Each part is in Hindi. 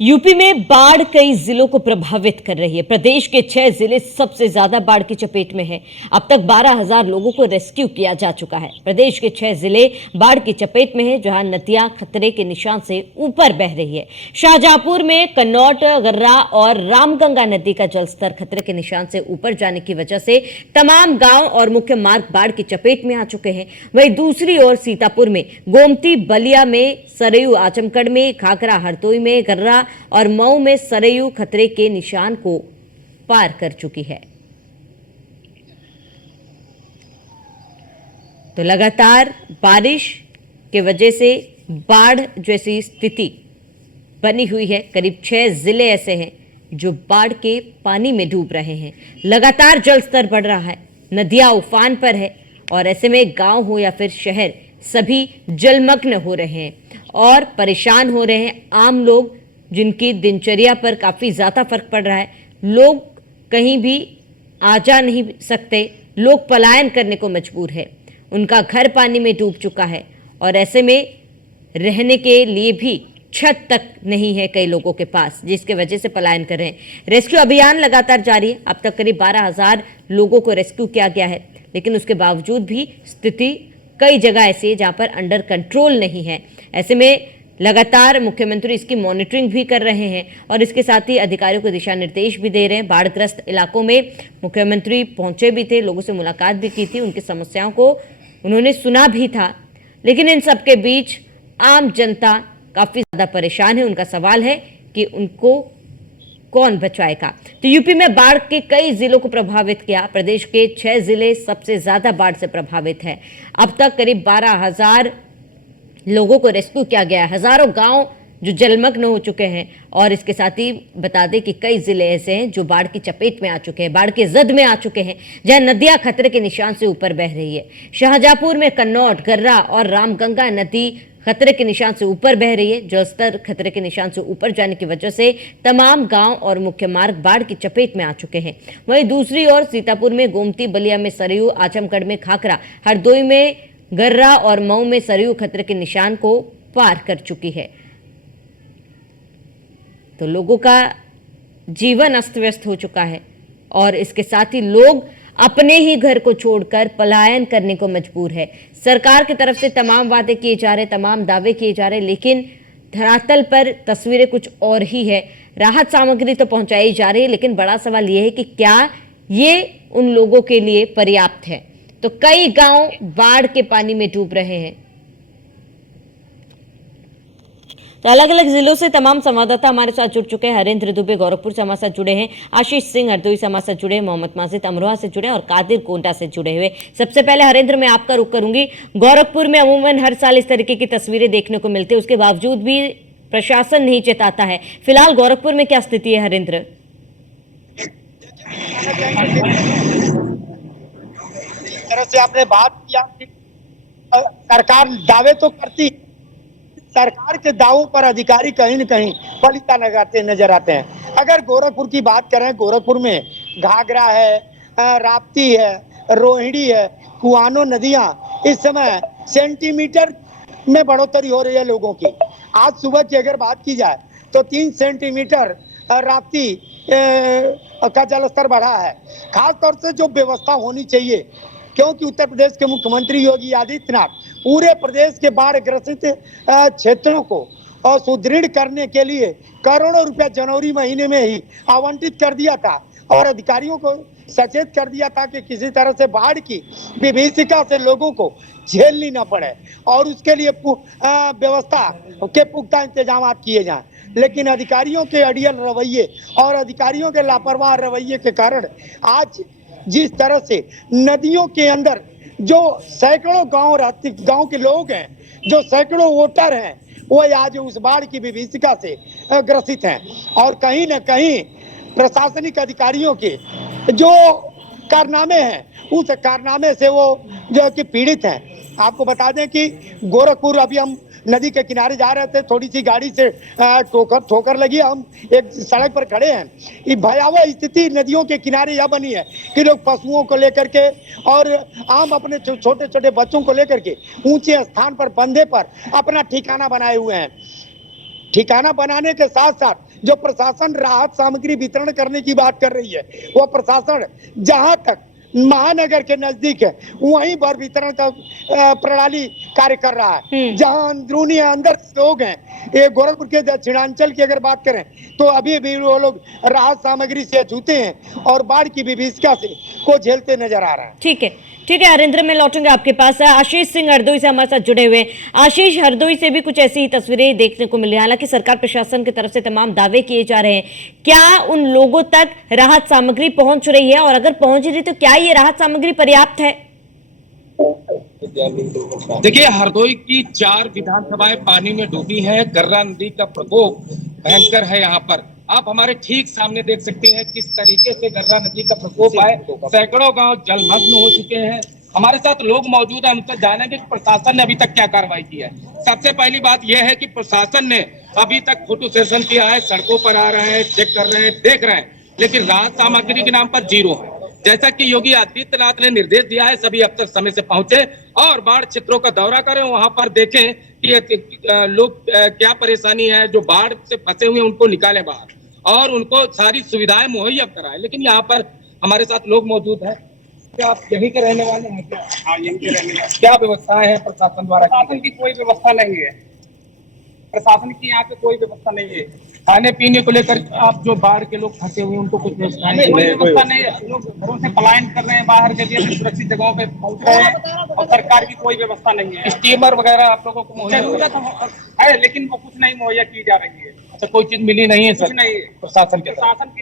यूपी में बाढ़ कई जिलों को प्रभावित कर रही है। प्रदेश के 6 जिले सबसे ज्यादा बाढ़ की चपेट में हैं। अब तक 12,000 लोगों को रेस्क्यू किया जा चुका है। प्रदेश के 6 जिले बाढ़ की चपेट में हैं, जहां नदियां खतरे के निशान से ऊपर बह रही है। शाहजहांपुर में कन्नौट, गर्रा और रामगंगा नदी का जलस्तर खतरे के निशान से ऊपर जाने की वजह से तमाम गांव और मुख्य मार्ग बाढ़ की चपेट में आ चुके हैं। वहीं दूसरी ओर सीतापुर में, गोमती, बलिया में, सरयू, आजमगढ़ में, खाकरा, हरदोई में, गर्रा और मऊ में सरयू खतरे के निशान को पार कर चुकी है। तो लगातार बारिश के वजह से बाढ़ जैसी स्थिति बनी हुई है। करीब 6 जिले ऐसे हैं जो बाढ़ के पानी में डूब रहे हैं। लगातार जल स्तर बढ़ रहा है, नदियां उफान पर है और ऐसे में गांव हो या फिर शहर, सभी जलमग्न हो रहे हैं और परेशान हो रहे हैं। आम लोग जिनकी दिनचर्या पर काफ़ी ज़्यादा फर्क पड़ रहा है, लोग कहीं भी आ जा नहीं सकते, लोग पलायन करने को मजबूर है। उनका घर पानी में डूब चुका है और ऐसे में रहने के लिए भी छत तक नहीं है कई लोगों के पास, जिसके वजह से पलायन कर रहे हैं। रेस्क्यू अभियान लगातार जारी है। अब तक करीब 12,000 लोगों को रेस्क्यू किया गया है, लेकिन उसके बावजूद भी स्थिति कई जगह ऐसी है जहां पर अंडर कंट्रोल नहीं है। ऐसे में लगातार मुख्यमंत्री इसकी मॉनिटरिंग भी कर रहे हैं और इसके साथ ही अधिकारियों को दिशा निर्देश भी दे रहे हैं। बाढ़ग्रस्त इलाकों में मुख्यमंत्री पहुंचे भी थे, लोगों से मुलाकात भी की थी, उनकी समस्याओं को उन्होंने सुना भी था। लेकिन इन सबके बीच आम जनता काफी ज्यादा परेशान है। उनका सवाल है कि उनको कौन बचाएगा। तो यूपी में बाढ़ के कई जिलों को प्रभावित किया। प्रदेश के 6 जिले सबसे ज्यादा बाढ़ से प्रभावित है। अब तक करीब 12,000 लोगों को रेस्क्यू किया गया है। हजारों गांव जो जलमग्न हो चुके हैं और इसके साथ ही बता दें कि कई जिले ऐसे हैं जो बाढ़ की चपेट में आ चुके हैं, बाढ़ के जद में आ चुके हैं, जहां नदियां खतरे के निशान से ऊपर बह रही है। शाहजहांपुर में कन्नौट, गर्रा और रामगंगा नदी खतरे के निशान से ऊपर बह रही है। जलस्तर खतरे के निशान से ऊपर जाने की वजह से तमाम गांव और मुख्य मार्ग बाढ़ की चपेट में आ चुके हैं। वहीं दूसरी ओर सीतापुर में गोमती, बलिया में सरयू, आजमगढ़ में खाकरा, हरदोई में गर्रा और मऊ में सरयू खतरे के निशान को पार कर चुकी है। तो लोगों का जीवन अस्त व्यस्त हो चुका है और इसके साथ ही लोग अपने ही घर को छोड़कर पलायन करने को मजबूर है। सरकार की तरफ से तमाम वादे किए जा रहे, तमाम दावे किए जा रहे, लेकिन धरातल पर तस्वीरें कुछ और ही है। राहत सामग्री तो पहुंचाई जा रही है, लेकिन बड़ा सवाल यह है कि क्या ये उन लोगों के लिए पर्याप्त है। तो कई गांव बाढ़ के पानी में डूब रहे हैं। तो अलग अलग जिलों से तमाम संवाददाता हमारे साथ जुड़ चुके हैं। हरेंद्र दुबे गोरखपुर से हमारे साथ जुड़े हैं, आशीष सिंह हरदोई से हमारे साथ जुड़े हैं, मोहम्मद माजिद अमरोहा से जुड़े और कादिर कोंटा से जुड़े हुए। सबसे पहले हरेंद्र, मैं आपका रुख करूंगी। गोरखपुर में अमूमन हर साल इस तरीके की तस्वीरें देखने को मिलती है, उसके बावजूद भी प्रशासन नहीं चेताता है। फिलहाल गोरखपुर में क्या स्थिति है हरेंद्र? तरह से आपने बात किया, सरकार दावे तो करती, सरकार के दावों पर अधिकारी कहीं न कहीं पलीता लगाते नजर आते हैं। अगर गोरखपुर की बात करें, गोरखपुर में घाघरा है, राप्ती है, रोहिणी है, कुआनो नदियां इस समय सेंटीमीटर में बढ़ोतरी हो रही है लोगों की। आज सुबह की अगर बात की जाए तो 3 सेंटीमीटर राप्ती का जलस्तर बढ़ा है। खास तौर से जो व्यवस्था होनी चाहिए, क्योंकि उत्तर प्रदेश के मुख्यमंत्री योगी आदित्यनाथ पूरे प्रदेश के बाढ़ ग्रसित क्षेत्रों को और सुदृढ़ करने के लिए करोड़ों रुपया जनवरी महीने में ही आवंटित कर दिया था और अधिकारियों को सचेत कर दिया था कि किसी तरह से बाढ़ की विभीषिका से लोगों को झेलनी न पड़े और उसके लिए व्यवस्था के पुख्ता इंतजाम किए जाएं। लेकिन अधिकारियों के अड़ियल रवैये और अधिकारियों के लापरवाह रवैये के कारण आज जिस तरह से नदियों के अंदर जो सैकड़ों गांव के लोग हैं, जो सैकड़ों वोटर हैं, वो आज उस बाढ़ की विभीषिका से ग्रसित हैं और कहीं न कहीं प्रशासनिक अधिकारियों के जो कारनामे हैं, उस कारनामे से वो जो है कि पीड़ित हैं। आपको बता दें कि गोरखपुर, अभी हम नदी के किनारे जा रहे थे, थोड़ी सी गाड़ी से ठोकर लगी, हम एक सड़क पर खड़े हैं। ये भयावह स्थिति नदियों के किनारे यह बनी है कि लोग पशुओं को लेकर के और आम अपने छोटे छोटे बच्चों को लेकर के ऊंचे स्थान पर, बंधे पर अपना ठिकाना बनाए हुए हैं। ठिकाना बनाने के साथ साथ जो प्रशासन राहत सामग्री वितरण करने की बात कर रही है, वो प्रशासन जहां तक महानगर के नजदीक है वहीं पर वितरण का प्रणाली कार्य कर रहा है। जहां अंदरूनी अंदर लोग हैं, ये गोरखपुर के दक्षिणांचल की अगर बात करें तो अभी भी वो लोग राहत सामग्री से जूते हैं और बाढ़ की विभीषिका से को झेलते नजर आ रहा है। ठीक है हरिंद्र, मैं लौटूंगा आपके पास। आशीष सिंह हरदोई से हमारे साथ जुड़े हुए हैं। आशीष, हरदोई से भी कुछ ऐसी ही तस्वीरें देखने को मिल रही है। हालांकि सरकार प्रशासन की तरफ से तमाम दावे किए जा रहे हैं, क्या उन लोगों तक राहत सामग्री पहुंच रही है, और अगर पहुंच रही तो क्या ये राहत सामग्री पर्याप्त है? देखिए, हरदोई की 4 विधानसभाएं पानी में डूबी हैं। गर्रा नदी का प्रकोप भयंकर है। यहाँ पर आप हमारे ठीक सामने देख सकते हैं किस तरीके से गर्रा नदी का प्रकोप है। सैकड़ों गांव जलमग्न हो चुके हैं। हमारे साथ लोग मौजूद हैं, उनसे जानेंगे कि प्रशासन ने अभी तक क्या कार्रवाई की है। सबसे पहली बात यह है कि प्रशासन ने अभी तक फोटो सेशन किया है, सड़कों पर आ रहे हैं, चेक कर रहे हैं, देख रहे हैं, लेकिन राहत सामग्री के नाम पर जीरो है। जैसा कि योगी आदित्यनाथ ने निर्देश दिया है, सभी अफसर समय से पहुंचे और बाढ़ क्षेत्रों का दौरा करें, वहां पर देखें कि लोग क्या परेशानी है, जो बाढ़ से फंसे हुए उनको निकालें बाहर और उनको सारी सुविधाएं मुहैया कराएं। लेकिन यहाँ पर हमारे साथ लोग मौजूद हैं। क्या आप यहीं के रहने वाले हैं क्या? हाँ, यहीं के रहने वाले। क्या व्यवस्थाएं हैं प्रशासन द्वारा? प्रशासन की कोई व्यवस्था नहीं है। प्रशासन की यहाँ पे कोई व्यवस्था नहीं है। खाने पीने को लेकर आप जो बाढ़ के लोग फंसे हुए उनको कुछ व्यवस्था नहीं, कोई व्यवस्था नहीं है। लोग घरों से पलायन कर रहे हैं, बाहर के लिए सुरक्षित जगहों पे पहुंच रहे हैं और सरकार की कोई व्यवस्था नहीं है। स्टीमर वगैरह आप लोगों को जरूरत है, लेकिन वो कुछ नहीं मुहैया की जा रही है। अच्छा, कोई चीज मिली नहीं है सर? कुछ नहीं है। प्रशासन की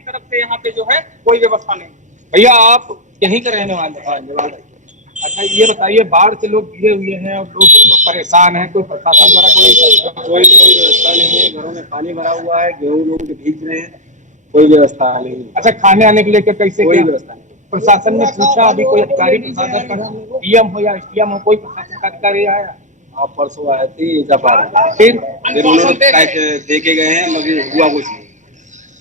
तरफ से यहाँ पे जो है कोई व्यवस्था नहीं। भैया, आप यहीं के रहने वाले हैं? अच्छा, ये बताइए, बाढ़ से लोग घिरे हुए हैं और लोग परेशान हैं, कोई प्रशासन द्वारा कोई व्यवस्था नहीं है। घरों में पानी भरा हुआ है, गेहूं लोग भीग रहे हैं, कोई व्यवस्था नहीं है। अच्छा, खाने आने के लिए कैसे? कोई व्यवस्था नहीं। प्रशासन ने पूछा, अभी कोई अधिकारी डीएम हो या एसडीएम हो, कोई प्रशासन का अधिकारी आया? आप परसों आए थे जब आ रहे, फिर उन्होंने दे के गए हैं, मगर हुआ कुछ नहीं।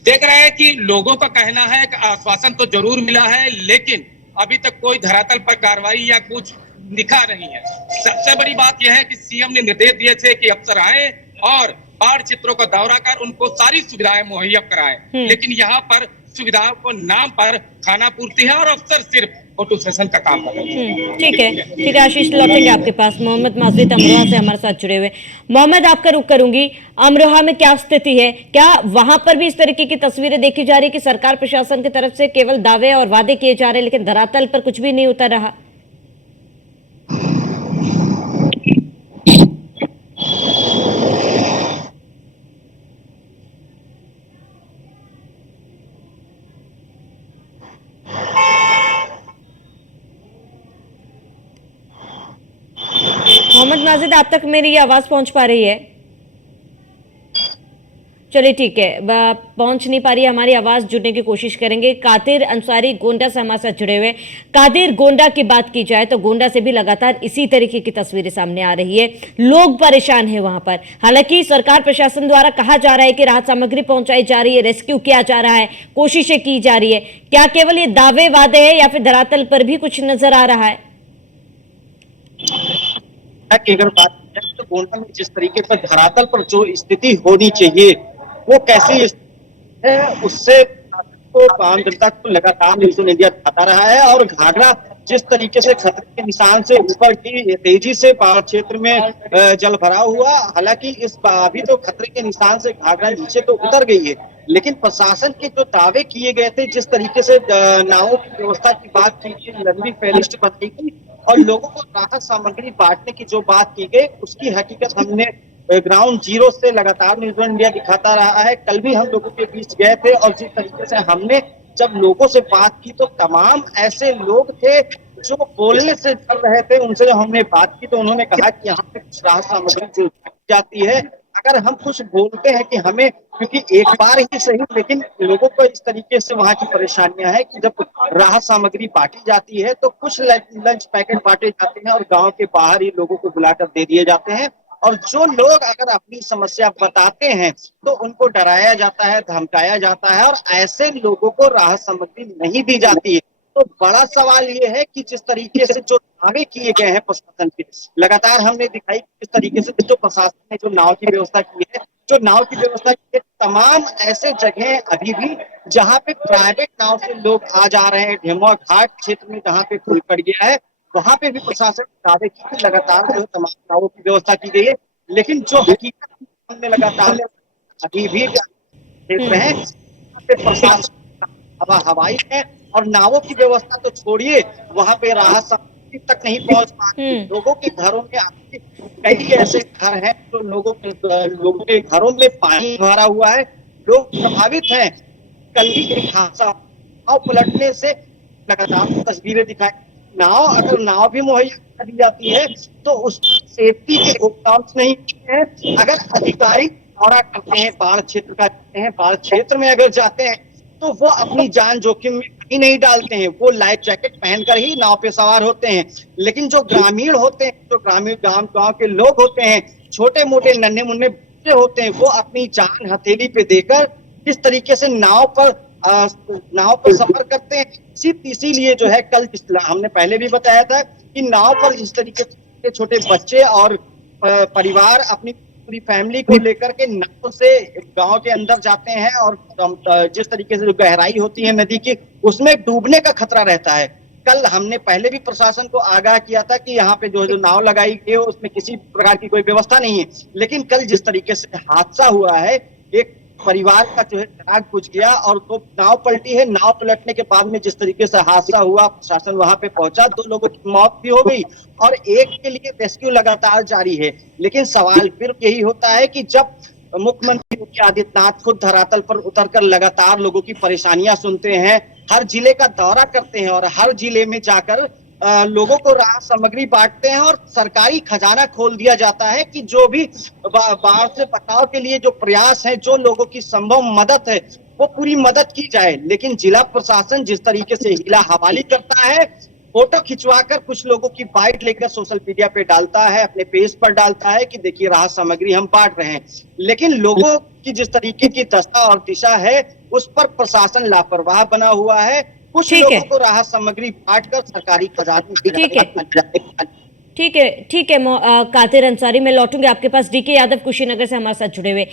देख रहे हैं कि लोगों का कहना है कि आश्वासन तो जरूर मिला है, लेकिन अभी तक कोई धरातल पर कार्रवाई या कुछ दिखा नहीं है। सबसे बड़ी बात यह है कि सीएम ने निर्देश दिए थे कि अफसर आए और बाढ़ क्षेत्रों का दौरा कर उनको सारी सुविधाएं मुहैया कराएं, लेकिन यहाँ पर सुविधाओं को नाम पर खाना पूर्ति है और अफसर सिर्फ फोटो सेशन का काम कर रहे हैं। ठीक है आशीष, लौटेंगे आपके पास। मोहम्मद माजिद अमरोहा से हमारे साथ जुड़े हुए। मोहम्मद, आपका रुख करूंगी। अमरोहा में क्या स्थिति है? क्या वहां पर भी इस तरीके की तस्वीरें देखी जा रही है कि सरकार प्रशासन की तरफ से केवल दावे और वादे किए जा रहे हैं, लेकिन धरातल पर कुछ भी नहीं उतर रहा? मोहम्मद माजिद, आप तक मेरी आवाज पहुंच पा रही है? चलिए ठीक है, पहुंच नहीं पा रही हमारी आवाज, जुड़ने की कोशिश करेंगे। कादिर अंसारी गोंडा से हमारे साथ जुड़े हुए। कादिर, गोंडा की बात की जाए तो गोंडा से भी लगातार इसी तरीके की तस्वीरें सामने आ रही है। लोग परेशान है वहां पर। हालांकि सरकार प्रशासन द्वारा कहा जा रहा है कि राहत सामग्री पहुंचाई जा रही है, रेस्क्यू किया जा रहा है, कोशिशें की जा रही है। क्या केवल ये दावे वादे है या फिर धरातल पर भी कुछ नजर आ रहा है? की अगर बात करें तो गोंडा में जिस तरीके से धरातल पर जो स्थिति होनी चाहिए वो कैसी है, उससे तो आम जनता को लगातार न्यूज़ इंडिया दिखाता रहा है। और घाघरा जिस तरीके से खतरे के निशान से ऊपर की तेजी से बाढ़ क्षेत्र में जल भरा हुआ, हालांकि इस अभी तो खतरे के निशान से घाघरा नीचे तो उतर गई है, लेकिन प्रशासन के जो दावे किए गए थे, जिस तरीके से नावों की व्यवस्था की बात की गई, लंबी फेलिस्ट बनाई गई और लोगों को राहत सामग्री बांटने की जो बात की गई, उसकी हकीकत हमने ग्राउंड जीरो से लगातार न्यूज़ इंडिया दिखाता रहा है। कल भी हम लोगों के बीच गए थे और जिस तरीके से हमने जब लोगों से बात की तो तमाम ऐसे लोग थे जो बोलने से डर रहे थे। उनसे जब हमने बात की तो उन्होंने कहा कि यहाँ पे कुछ राहत सामग्री जो जाती है, अगर हम कुछ बोलते हैं कि हमें, क्योंकि एक बार ही सही, लेकिन लोगों को इस तरीके से वहाँ की परेशानियां है कि जब राहत सामग्री बांटी जाती है तो कुछ लंच पैकेट बांटे जाते हैं और गांव के बाहर ही लोगों को बुलाकर दे दिए जाते हैं, और जो लोग अगर अपनी समस्या बताते हैं तो उनको डराया जाता है, धमकाया जाता है और ऐसे लोगों को राहत सामग्री नहीं दी जाती है। तो बड़ा सवाल ये है कि जिस तरीके से जो दावे किए गए हैं प्रशासन के, लगातार हमने दिखाई किस तरीके से जो प्रशासन ने जो नाव की व्यवस्था की है जो नाव की व्यवस्था की है, तमाम ऐसे जगह अभी भी जहां पे प्राइवेट नाव से लोग आ जा रहे हैं, ढेमुआ घाट क्षेत्र में जहां पे पुल कट गया है, वहां पे भी प्रशासन दावे की कि लगातार जो है तमाम नावों की व्यवस्था की गई है। लेकिन जो हकीकत सामने लगातार अभी भी क्षेत्र है, वहाँ पे प्रशासन हवाई है, और नावों की व्यवस्था तो छोड़िए, वहां पे राहत सामग्री तक नहीं पहुंच पा रही। लोगों के घरों में आके कई ऐसे घर हैं तो लोगों के घरों में पानी भरा हुआ है, लोग प्रभावित हैं। कल ही एक हादसा, नाव पलटने से लगातार तस्वीरें दिखाई। अगर नाव भी मुहैया कर दी जाती है तो उस सेफ्टी के उपकरण नहीं है। अगर अधिकारी दौरा करते हैं, बाढ़ क्षेत्र का जाते हैं, बाढ़ क्षेत्र में अगर जाते हैं तो वो अपनी जान जोखिम में कहीं नहीं डालते हैं, वो लाइफ जैकेट पहनकर ही नाव पे सवार होते हैं। लेकिन जो ग्रामीण होते हैं, जो ग्रामीण गांव के लोग होते हैं, छोटे मोटे नन्हे मुन्ने बच्चे होते हैं, वो अपनी जान हथेली पे देकर किस तरीके से नाव पर सफर करते हैं। इसीलिए जो है कल हमने पहले भी बताया था कि नाव पर जिस तरीके से छोटे बच्चे और परिवार अपनी पूरी फैमिली को लेकर के नाव से गांव के अंदर जाते हैं, और जिस तरीके से जो गहराई होती है नदी की, उसमें डूबने का खतरा रहता है। कल हमने पहले भी प्रशासन को आगाह किया था कि यहाँ पे जो नाव लगाई गई है उसमें किसी प्रकार की कोई व्यवस्था नहीं है। लेकिन कल जिस तरीके से हादसा हुआ है, एक परिवार का जो है ट्रक बुझ गया और तो नाव पलटी है। नाव पलटने के बाद में जिस तरीके से हादसा हुआ, प्रशासन वहां पे पहुंचा, 2 लोगों की मौत भी हो गई और एक के लिए रेस्क्यू लगातार जारी है। लेकिन सवाल फिर यही होता है कि जब मुख्यमंत्री योगी आदित्यनाथ खुद धरातल पर उतरकर लगातार लोगों की परेशानियां सुनते हैं, हर जिले का दौरा करते हैं और हर जिले में जाकर लोगों को राहत सामग्री बांटते हैं और सरकारी खजाना खोल दिया जाता है कि जो भी बाढ़ से बचाव के लिए जो प्रयास है, जो लोगों की संभव मदद है, वो पूरी मदद की जाए। लेकिन जिला प्रशासन जिस तरीके से हिला हवाली करता है, फोटो खिंचवाकर कुछ लोगों की बाइट लेकर सोशल मीडिया पे डालता है, अपने पेज पर डालता है कि देखिए राहत सामग्री हम बांट रहे हैं। लेकिन लोगों की जिस तरीके की दशा और दिशा है, उस पर प्रशासन लापरवाह बना हुआ है। कुछ लोगों को राहत सामग्री बांटकर सरकारी खजाने ठीक है कादिर अंसारी, मैं लौटूंगी आपके पास। डीके यादव कुशीनगर से हमारे साथ जुड़े हुए।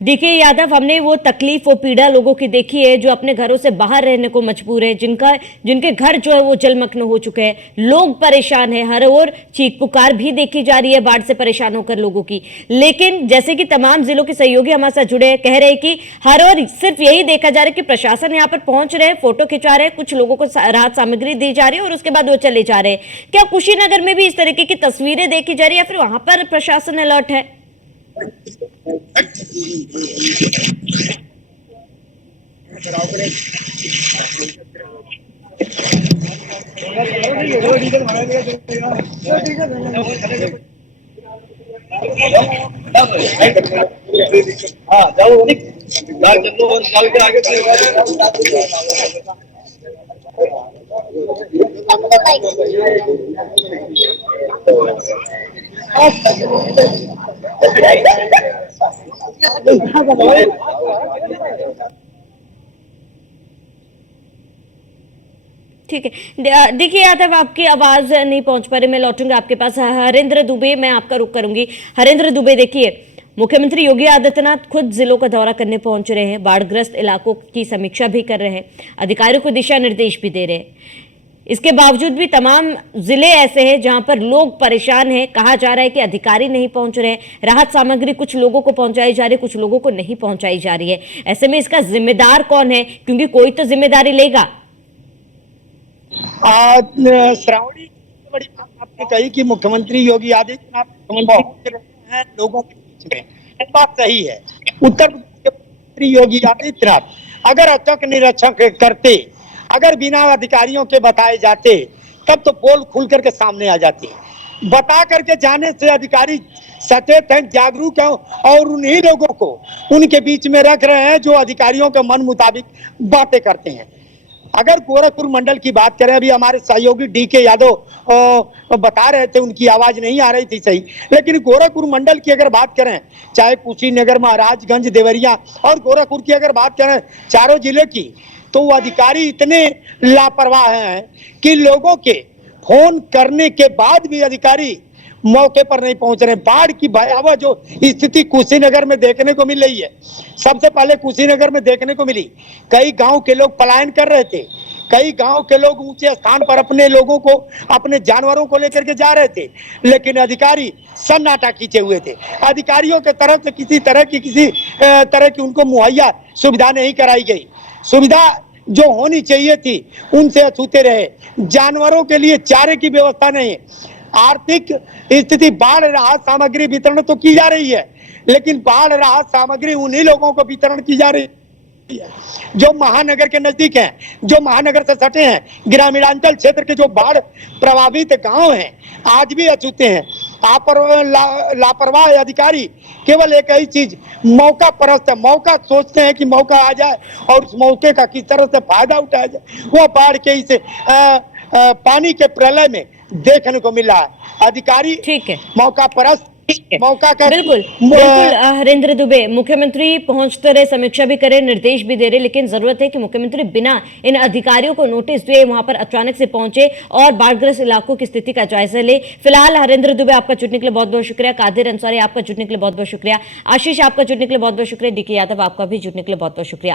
डीके यादव, हमने वो तकलीफ, वो पीड़ा लोगों की देखी है जो अपने घरों से बाहर रहने को मजबूर है, जिनके घर जो है वो जलमग्न हो चुके हैं, लोग परेशान हैं, हर ओर चीख पुकार भी देखी जा रही है बाढ़ से परेशान होकर लोगों की। लेकिन जैसे कि तमाम जिलों के सहयोगी हमारे साथ जुड़े हैं, कह रहे हैं कि हर ओर सिर्फ यही देखा जा रहा है कि प्रशासन यहाँ पर पहुंच रहे हैं, फोटो खिंचा रहे हैं, कुछ लोगों को राहत सामग्री दी जा रही है और उसके बाद वो चले जा रहे हैं। क्या कुशीनगर में भी इस तरीके की तस्वीरें देखी जा रही है या फिर वहां पर प्रशासन अलर्ट है? ठीक है, देखिए यादव, आपकी आवाज नहीं पहुंच पा रही, मैं लौटूंगा आपके पास। हरेंद्र दुबे, मैं आपका रुख करूंगी। हरेंद्र दुबे, देखिए मुख्यमंत्री योगी आदित्यनाथ खुद जिलों का दौरा करने पहुंच रहे हैं, बाढ़ग्रस्त इलाकों की समीक्षा भी कर रहे हैं, अधिकारियों को दिशा निर्देश भी दे रहे हैं। इसके बावजूद भी तमाम जिले ऐसे हैं जहां पर लोग परेशान हैं। कहा जा रहा है कि अधिकारी नहीं पहुंच रहे हैं, राहत सामग्री कुछ लोगों को पहुंचाई जा रही है, कुछ लोगों को नहीं पहुंचाई जा रही है। ऐसे में इसका जिम्मेदार कौन है, क्योंकि कोई तो जिम्मेदारी लेगा। श्रावणी, बड़ी बात आपने कही कि मुख्यमंत्री योगी आदित्यनाथ हैं लोगों के बीच में, ये बात सही है। उत्तर प्रदेश के मुख्यमंत्री योगी आदित्यनाथ अगर अचक निरीक्षण करते, अगर बिना अधिकारियों के बताए जाते, तब तो पोल खुल करके सामने आ जाती। बता करके जाने से अधिकारी सचेत हैं, जागरूक हैं और उन्हीं लोगों को उनके बीच में रख रहे हैं जो अधिकारियों के मन मुताबिक बातें करते हैं। अगर गोरखपुर मंडल की बात करें, अभी हमारे सहयोगी डीके यादव बता रहे थे, उनकी आवाज नहीं आ रही थी सही, लेकिन गोरखपुर मंडल की अगर बात करें, चाहे कुशीनगर, महाराजगंज, देवरिया और गोरखपुर की अगर बात करें, चारों जिले की, तो वो अधिकारी इतने लापरवाह हैं कि लोगों के फोन करने के बाद भी अधिकारी मौके पर नहीं पहुंच रहे। बाढ़ की भयावह जो स्थिति कुशीनगर में देखने को मिल रही है, सबसे पहले कुशीनगर में देखने को मिली, कई गांव के लोग पलायन कर रहे थे, कई गांव के लोग ऊंचे स्थान पर अपने लोगों को, अपने जानवरों को लेकर के जा रहे थे, लेकिन अधिकारी सन्नाटा खींचे हुए थे। अधिकारियों के तरफ से किसी तरह की उनको मुहैया सुविधा नहीं कराई गई। सुविधा जो होनी चाहिए थी उनसे अछूते रहे। जानवरों के लिए चारे की व्यवस्था नहीं है। आर्थिक स्थिति, बाढ़ राहत सामग्री वितरण तो की जा रही है, लेकिन बाढ़ राहत सामग्री उन्हीं लोगों को वितरण की जा रही है जो महानगर के नजदीक हैं, जो महानगर से सटे हैं। ग्रामीणांचल क्षेत्र के जो बाढ़ प्रभावित गांव हैं आज भी अछूते हैं। लापरवाह अधिकारी केवल एक ही चीज, मौका परस्त है, मौका सोचते हैं कि मौका आ जाए और उस मौके का किस तरह से फायदा उठाया जाए, वो बाढ़ के इस पानी के प्रलय में देखने को मिला है। अधिकारी ठीक है, मौका परस्त, मौका का बिल्कुल बिल्कुल। हरेंद्र दुबे, मुख्यमंत्री पहुंचते रहे, समीक्षा भी करे, निर्देश भी दे रहे, लेकिन जरूरत है कि मुख्यमंत्री बिना इन अधिकारियों को नोटिस दिए वहां पर अचानक से पहुंचे और बाढ़ग्रस्त इलाकों की स्थिति का जायजा ले। फिलहाल हरेंद्र दुबे आपका जुड़ने के लिए बहुत बहुत शुक्रिया, कादिर अंसारी आपका जुड़ने के लिए बहुत बहुत शुक्रिया, आशीष आपका जुड़ने के लिए बहुत बहुत शुक्रिया, डीके यादव आपका भी जुड़ने के लिए बहुत बहुत शुक्रिया।